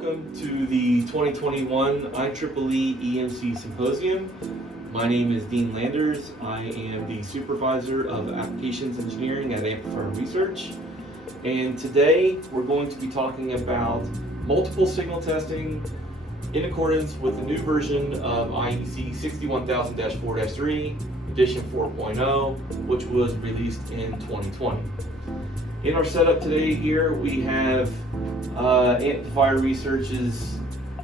welcome to the 2021 IEEE EMC Symposium. My name is Dean Landers. I am the Supervisor of Applications Engineering at Amplifier Research. And today we're going to be talking about multiple signal testing in accordance with the new version of IEC 61000-4-3, Edition 4.0, which was released in 2020. In our setup today here, we have Amplifier Research's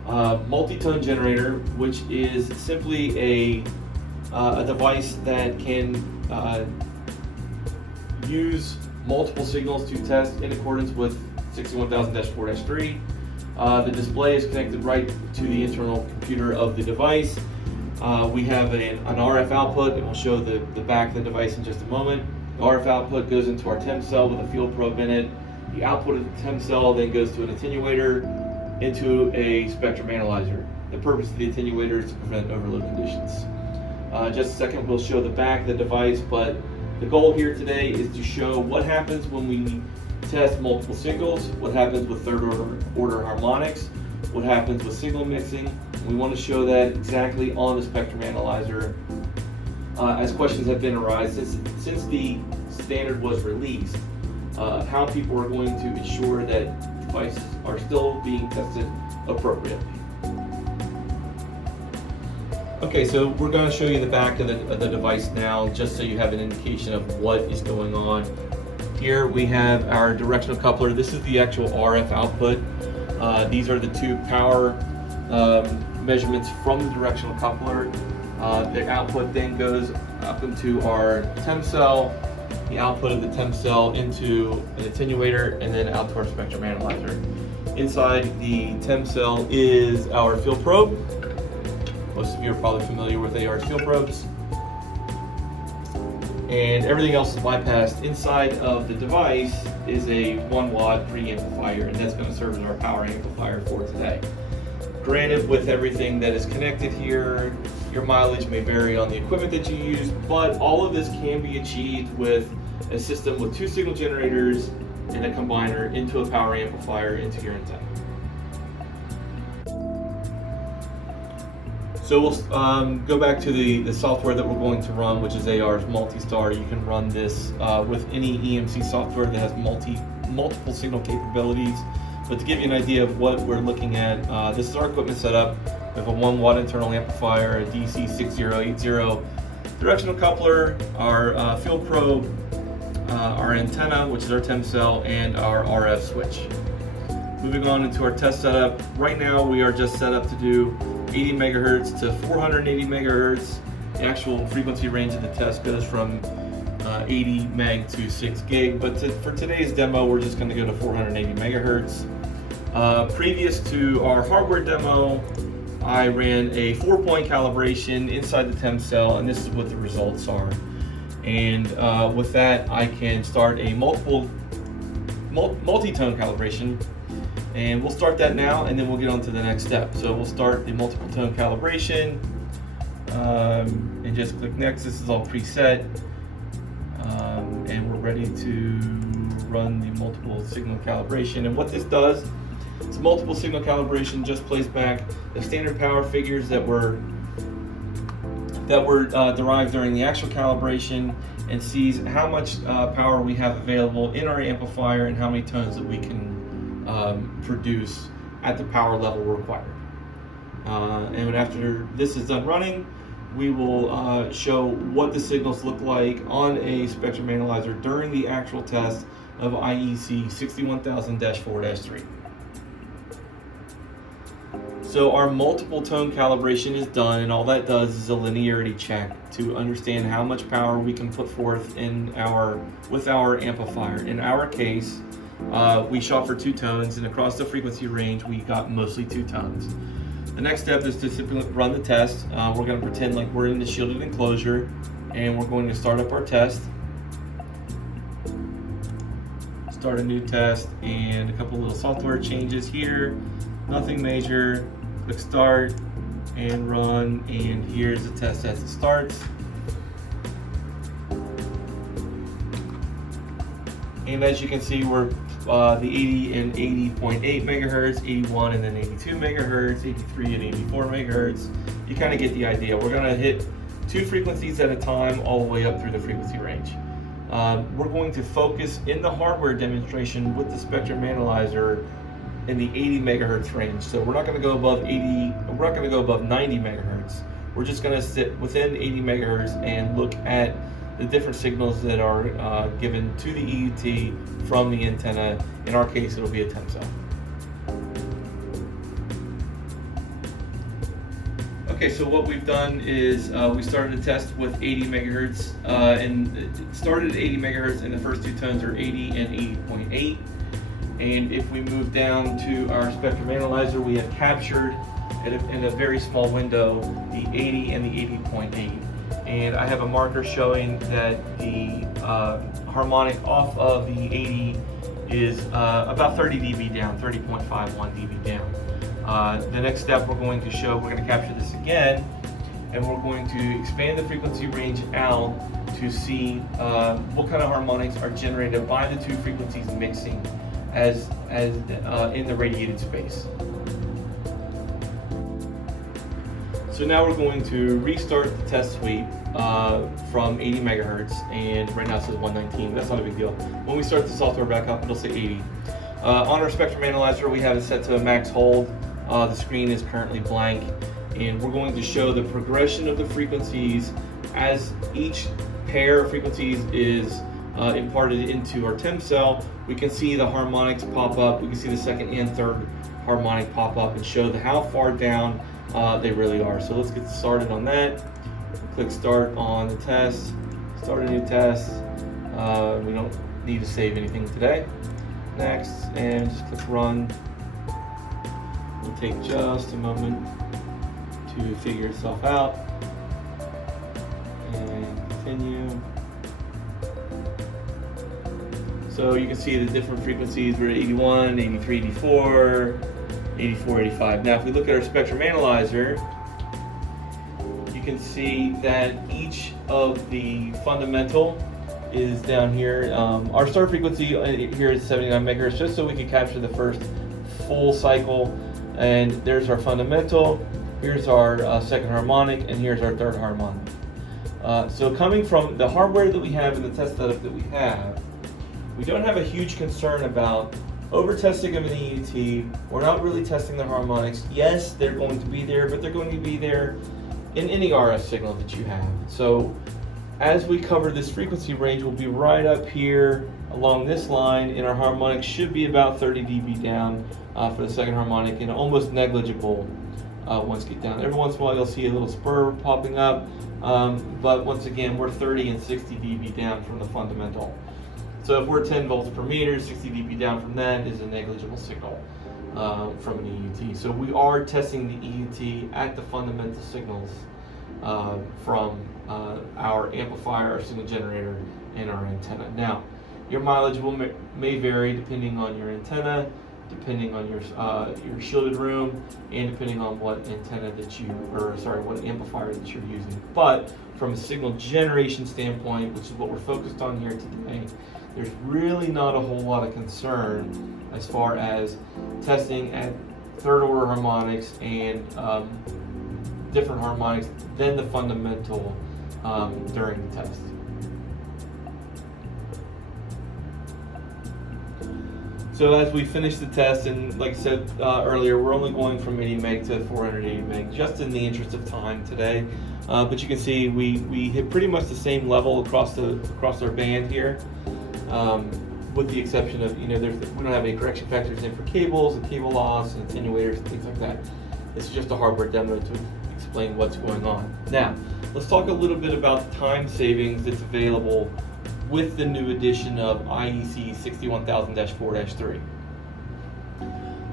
multi-tone generator, which is simply a device that can use multiple signals to test in accordance with 61000-4-3. The display is connected right to the internal computer of the device. We have an RF output, and we'll show the back of the device in just a moment. The RF output goes into our TEM cell with a field probe in it. The output of the TEM cell then goes to an attenuator into a spectrum analyzer. The purpose of the attenuator is to prevent overload conditions. Just a second, we'll show the back of the device, but the goal here today is to show what happens when we test multiple signals, what happens with third order harmonics, what happens with signal mixing. We want to show that exactly on the spectrum analyzer as questions have been arised since the standard was released, how people are going to ensure that devices are still being tested appropriately. Okay, so we're going to show you the back of the device now, just so you have an indication of what is going on. Here we have our directional coupler. This is the actual RF output. These are the two power measurements from the directional coupler. The output then goes up into our TEM cell, the output of the TEM cell into an attenuator, and then out to our spectrum analyzer. Inside the TEM cell is our field probe. Most of you are probably familiar with AR field probes. And everything else is bypassed. Inside of the device is a 1 watt preamplifier, and that's going to serve as our power amplifier for today. Granted, with everything that is connected here, your mileage may vary on the equipment that you use, but all of this can be achieved with a system with 2 signal generators and a combiner into a power amplifier into your antenna. So we'll go back to the software that we're going to run, which is AR's Multi-Star. You can run this with any EMC software that has multiple signal capabilities. But to give you an idea of what we're looking at, this is our equipment setup. We have a 1 watt internal amplifier, a DC 6080 directional coupler, our field probe, our antenna, which is our TEM cell, and our RF switch. Moving on into our test setup. Right now we are just set up to do 80 megahertz to 480 megahertz. The actual frequency range of the test goes from 80 meg to 6 gig, but for today's demo we're just going to go to 480 megahertz. Previous to our hardware demo, I ran a 4-point calibration inside the TEM cell, and this is what the results are. And with that, I can start a multi-tone calibration, and we'll start that now, and then we'll get on to the next step. So we'll start the multiple tone calibration, and just click next. This is all preset, and we're ready to run the multiple signal calibration. And what this does, it's a multiple signal calibration, just plays back the standard power figures that were derived during the actual calibration, and sees how much power we have available in our amplifier and how many tones that we can produce at the power level required. And after this is done running, we will show what the signals look like on a spectrum analyzer during the actual test of IEC 61000-4-3. So our multiple tone calibration is done, and all that does is a linearity check to understand how much power we can put forth with our amplifier. In our case, we shot for 2 tones, and across the frequency range we got mostly 2 tones. The next step is to simply run the test. We're going to pretend like we're in the shielded enclosure, and we're going to start up our test. Start a new test, and a couple little software changes here. Nothing major. Click start and run, and here's the test as it starts. And as you can see, we're the 80 and 80.8 megahertz, 81 and then 82 megahertz, 83 and 84 megahertz. You kind of get the idea. We're going to hit 2 frequencies at a time all the way up through the frequency range. We're going to focus in the hardware demonstration with the spectrum analyzer in the 80 megahertz range. So we're not going to go above 80, we're not going to go above 90 megahertz. We're just going to sit within 80 megahertz and look at the different signals that are given to the EUT from the antenna. In our case, it'll be a TEM cell. Okay, so what we've done is we started a test with 80 megahertz, and it started at 80 megahertz, and the first 2 tones are 80 and 80.8. And if we move down to our spectrum analyzer, we have captured in a very small window the 80 and the 80.8. And I have a marker showing that the harmonic off of the 80 is about 30 dB down, 30.51 dB down. The next step we're going to capture this again, and we're going to expand the frequency range out to see what kind of harmonics are generated by the 2 frequencies mixing as in the radiated space. So now we're going to restart the test suite from 80 megahertz, and right now it says 119. That's not a big deal. When we start the software back up, it'll say 80. On our spectrum analyzer, we have it set to a max hold. The screen is currently blank, and we're going to show the progression of the frequencies as each pair of frequencies is imparted into our TEM cell. We can see the harmonics pop up. We can see the second and third harmonic pop up and show how far down they really are. So let's get started on that. Click start on the test, start a new test. We don't need to save anything today. Next, and just click run. It'll take just a moment to figure itself out. And continue. So you can see the different frequencies. We're at 81, 83, 84, 84, 85. Now if we look at our spectrum analyzer, you can see that each of the fundamental is down here. Our start frequency here is 79 megahertz, just so we can capture the first full cycle. And there's our fundamental, here's our second harmonic, and here's our third harmonic. So coming from the hardware that we have and the test setup that we have, we don't have a huge concern about over-testing of an EUT. We're not really testing the harmonics. Yes, they're going to be there, but they're going to be there in any RF signal that you have. So as we cover this frequency range, we'll be right up here along this line, and our harmonic should be about 30 dB down for the second harmonic, and almost negligible once you get down. Every once in a while you'll see a little spur popping up, but once again we're 30 and 60 dB down from the fundamental. So if we're 10 volts per meter, 60 dB down from that is a negligible signal from an EUT. So we are testing the EUT at the fundamental signals from our amplifier, our signal generator, and our antenna. Now, your mileage may vary depending on your antenna, depending on your shielded room, and depending on what antenna that what amplifier that you're using. But from a signal generation standpoint, which is what we're focused on here today, there's really not a whole lot of concern as far as testing at third order harmonics and different harmonics than the fundamental during the test. So as we finish the test, and like I said earlier, we're only going from 80 meg to 480 meg, just in the interest of time today. But you can see we hit pretty much the same level across our band here, with the exception of we don't have any correction factors in for cables and cable loss and attenuators and things like that. It's just a hardware demo to explain what's going on. Now, let's talk a little bit about the time savings that's available with the new edition of IEC 61000-4-3.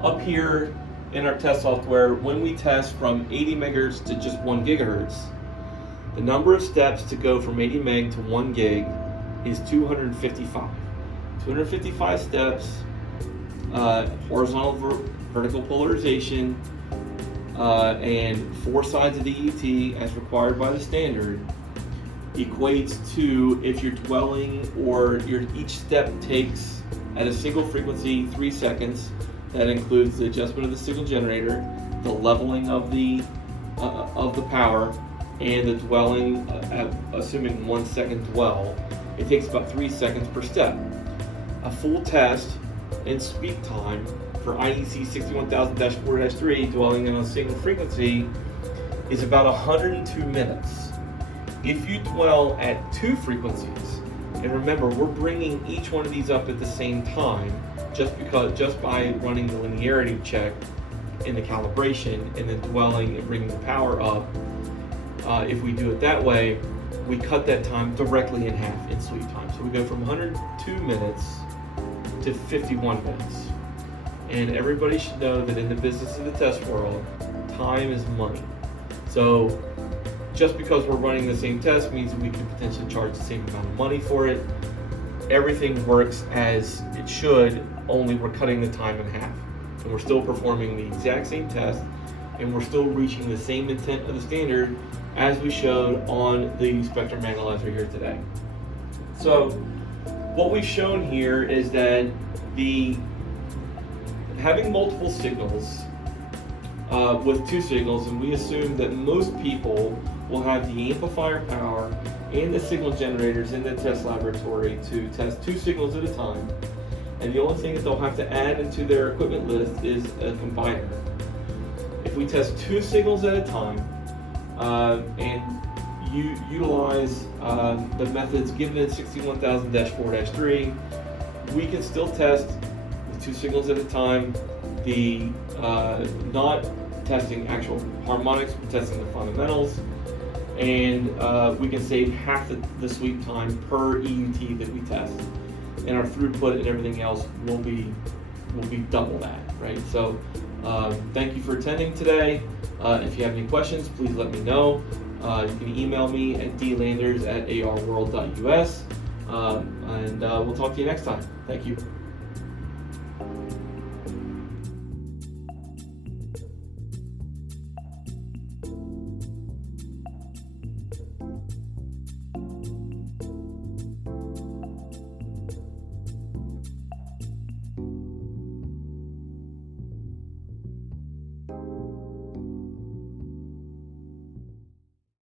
Up here in our test software, when we test from 80 megahertz to just 1 gigahertz, the number of steps to go from 80 meg to 1 gig is 255. 255 steps, horizontal vertical polarization, and 4 sides of the EUT as required by the standard. equates to if your dwelling or each step takes at a single frequency 3 seconds. That includes the adjustment of the signal generator, the leveling of the power, and the dwelling, assuming 1 second dwell. It takes about 3 seconds per step. A full test in sweep time for IEC 61000-4-3 dwelling on a single frequency is about 102 minutes. If you dwell at 2 frequencies, and remember, we're bringing each one of these up at the same time, just by running the linearity check in the calibration and then dwelling and bringing the power up. If we do it that way, we cut that time directly in half in sweep time. So we go from 102 minutes to 51 minutes. And everybody should know that in the business of the test world, time is money. So just because we're running the same test means that we can potentially charge the same amount of money for it. Everything works as it should, only we're cutting the time in half. And we're still performing the exact same test, and we're still reaching the same intent of the standard as we showed on the spectrum analyzer here today. So what we've shown here is that having multiple signals with 2 signals, and we assume that most people will have the amplifier power and the signal generators in the test laboratory to test 2 signals at a time, and the only thing that they'll have to add into their equipment list is a combiner. If we test 2 signals at a time and you utilize the methods given in 61000-4-3, we can still test with 2 signals at a time, not testing actual harmonics, but testing the fundamentals, and we can save half the sweep time per EUT that we test, and our throughput and everything else will be double that, right? So thank you for attending today. If you have any questions, please let me know. You can email me at dlanders@arworld.us, and we'll talk to you next time. Thank you.